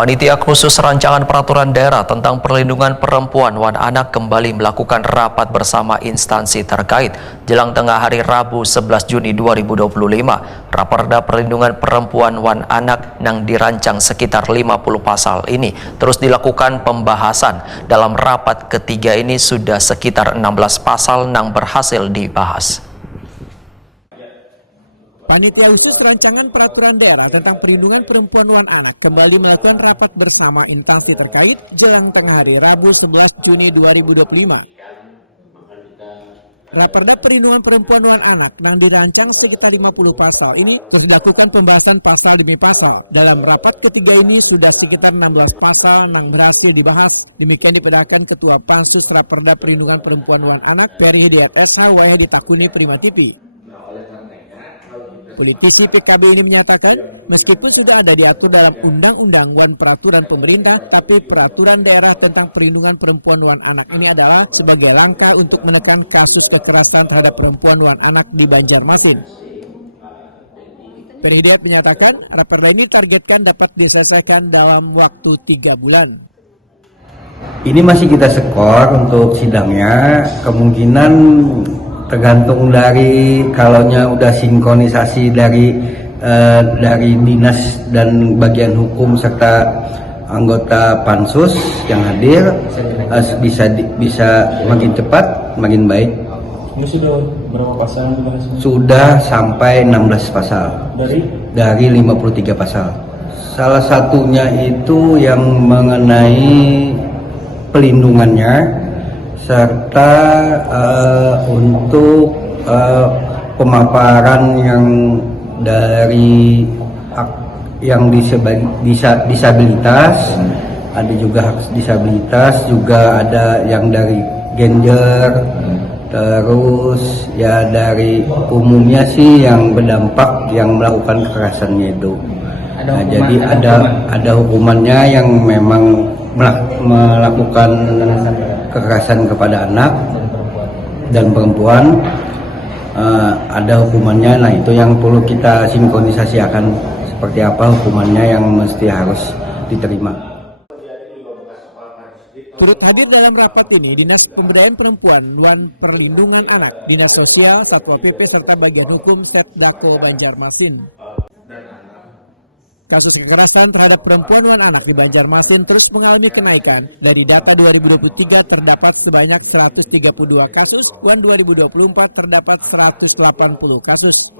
Panitia khusus rancangan peraturan daerah tentang perlindungan perempuan dan anak kembali melakukan rapat bersama instansi terkait jelang tengah hari Rabu 11 Juni 2025. Raperda perlindungan perempuan dan anak yang dirancang sekitar 50 pasal ini terus dilakukan pembahasan. Dalam rapat ketiga ini sudah sekitar 16 pasal yang berhasil dibahas. Panitia khusus rancangan peraturan daerah tentang perlindungan perempuan dan anak kembali melakukan rapat bersama instansi terkait jelang tengah hari Rabu 11 Juni 2025. Raperda perlindungan perempuan dan anak yang dirancang sekitar 50 pasal ini terus dilakukan pembahasan pasal demi pasal. Dalam rapat ketiga ini sudah sekitar 16 pasal yang berhasil dibahas. Demikian dipedahkan Ketua Pansus Raperda Perlindungan Perempuan dan Anak Peri Hidayat SH Wahyadi Takuni Prima TV. Politisi PKB ini menyatakan, meskipun sudah ada diatur dalam undang-undang dan peraturan pemerintah, tapi peraturan daerah tentang perlindungan perempuan dan anak ini adalah sebagai langkah untuk menekan kasus kekerasan terhadap perempuan dan anak di Banjarmasin. Peri Hidayat menyatakan, raperda ini targetkan dapat diselesaikan dalam waktu 3 bulan. Ini masih kita skor untuk sidangnya, kemungkinan tergantung dari kalaunya udah sinkronisasi dari dinas dan bagian hukum serta anggota pansus yang hadir, bisa makin cepat makin baik. Ini sudah berapa pasal yang dibahas? Sudah sampai 16 pasal dari 53 pasal. Salah satunya itu yang mengenai pelindungannya serta untuk pemaparan yang dari yang disabilitas, ada juga hak disabilitas, juga ada yang dari gender, terus ya dari umumnya sih yang berdampak yang melakukan kekerasannya itu. Nah, jadi ada hukumannya yang memang melakukan kekerasan kepada anak dan perempuan, ada hukumannya. Nah, itu yang perlu kita sinkronisasi, akan seperti apa hukumannya yang mesti harus diterima. Turut hadir dalam rapat ini Dinas Pemberdayaan Perempuan dan Perlindungan Anak, Dinas Sosial, Satpol PP serta bagian hukum Setdako Banjarmasin. Kasus kekerasan terhadap perempuan dan anak di Banjarmasin terus mengalami kenaikan. Dari data 2023 terdapat sebanyak 132 kasus, dan 2024 terdapat 180 kasus.